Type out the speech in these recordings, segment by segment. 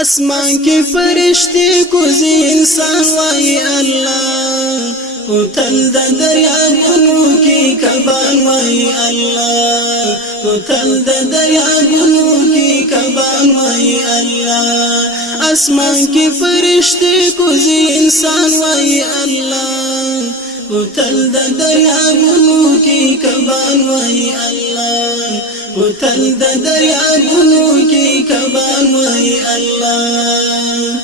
اسمان کی فرشتے کوزی انسان وائی اللہ اتل دا دریابونو کی کبان وائی اللہ اتل دا دریابونو کی کبان وائی اللہ اسمان کی فرشتے کوزی انسان وائی اللہ اتل دا دریابونو کی کبان وائی اللہ اتل دا دریابونو کی کبان وائی اللہ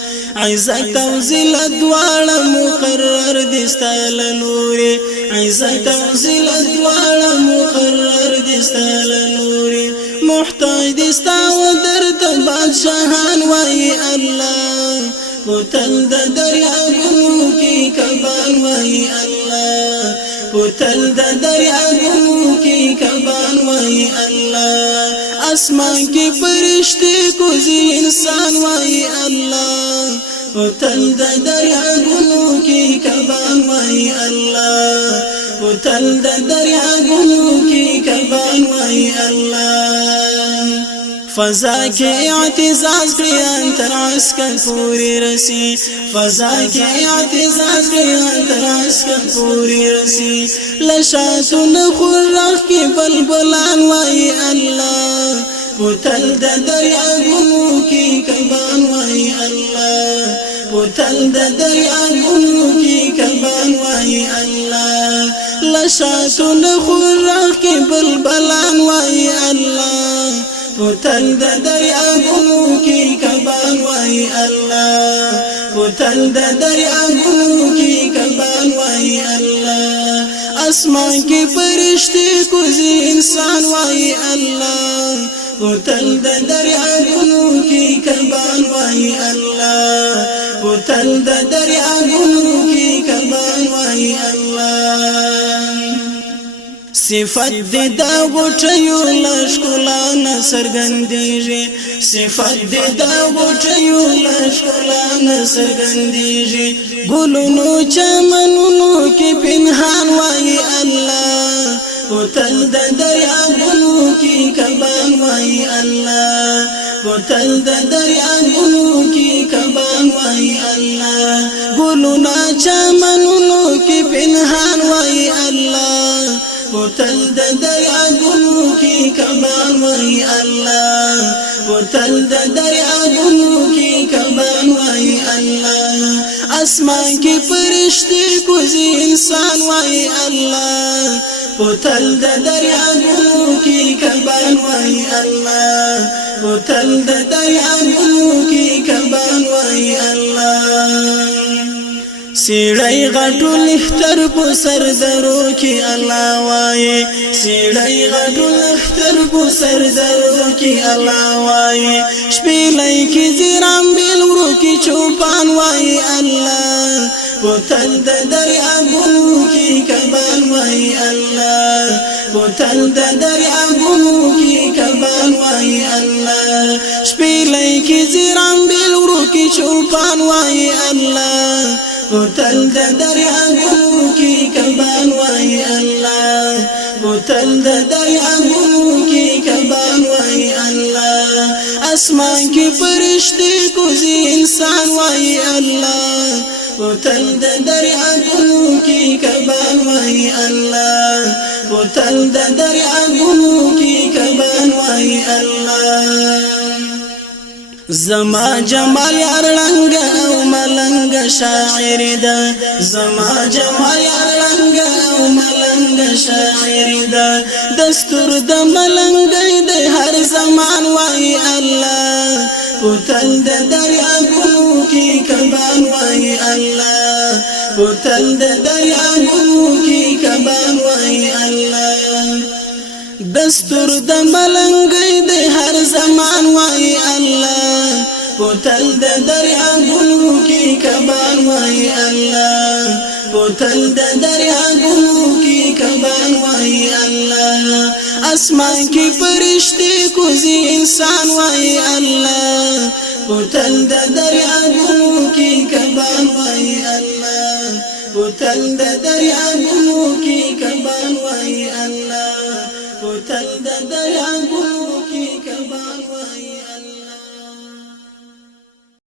عزت و ذلت دواړه مقرر دستا لنوري عزت و ذلت دواړه مقرر دستا لنوري محتاج دستا و درد بادشاہان وائی اللہ اتل دا دریابونو کی کبان وائی اللہ اتل دا دریابونو کی کبان وائی اللہ اسمان کی فرشتے کوزی انسان وائی اللہ اتل دا دریابونو کی کبان وائی اللہ اتل دا دریابونو کی کبان وائی اللہ فضا کے اعتزاز کریان تر عسکر پوری رسی فضا کے اعتزاز کریان تر عسکر پوری رسی لشاتن خرخ کی بلبلان وائی اللہ اتل دا دریابونو کی کبان وائی اللہ اتل دا دریابونو کی کبان وائی اللہ لشاتن خرخ کی بلبلان وائی اللہ اتل دا دریابونو کی کبان وائی اللہ اتل دا دریابونو کی کبان وائی اللہ اسمان کی فرشتے کوزی انسان وائی اللہ اتل دا دریابونو کی کبان وائی اللہ اتل دا دریابونو کی کبان وائی اللہ صفت دا غټیو لشکلا نسرګندېږي صفت دا غټیو لشکلا نسرګندېږي ګلونو چمنونو کې پنهان وای الله اتل د دریابونو کې کبان وای الله اتل د دریابونو کې کبان وای الله ګلونو چمنونو کې پنهان وای الله اتل دا دریابونو کی کبان وائی اللہ اتل دا دریابونو کی کبان وائی اللہ اسمان کی فرشتے کوزی انسان وائی اللہ اتل دا دریابونو کی کبان وائی اللہ اتل دا دریابونو کی کبان وائی اللہ سیڑای غټو لختر په سر درو کې الله وای سیڑای غټو لختر په سر درو کې الله وای شپېلای کې زیرام بیل ورو کې چوپان وای الله اتل د دریابونو کې کبان وای الله اتل د دریابونو کې کبان وای الله شپېلای کې زیرام بیل ورو کې چوپان وای الله اتل دا دریابونو کی کبان وائی اللہ اتل دا دریابونو کی کبان وائی اللہ اسمان کی فرشتے کوزی انسان وائی اللہ اتل دا دریابونو کی کبان وائی اللہ اتل دا دریابونو کی کبان وائی اللہ زما جمال یار لنگ او ملنگ شاعر دا زما جمال یار لنگ او ملنگ شاعر دا دستور دا ملنگ دا ہر زمان وائی اللہ اتل دا دریابونو کی کبان وائی اللہ اتل دا دریابونو کی کبان وائی اللہ دستور دا ملنگ دا ہر زمان وائی اللہ اتل دا دریابونو کی کبان وائی اللہ اتل دا دریابونو کی کبان وائی اللہ اسمان کی فرشتے کوزی انسان وائی اللہ اتل دا دریابونو کی کبان وائی اللہ اتل دا دریابونو کی کبان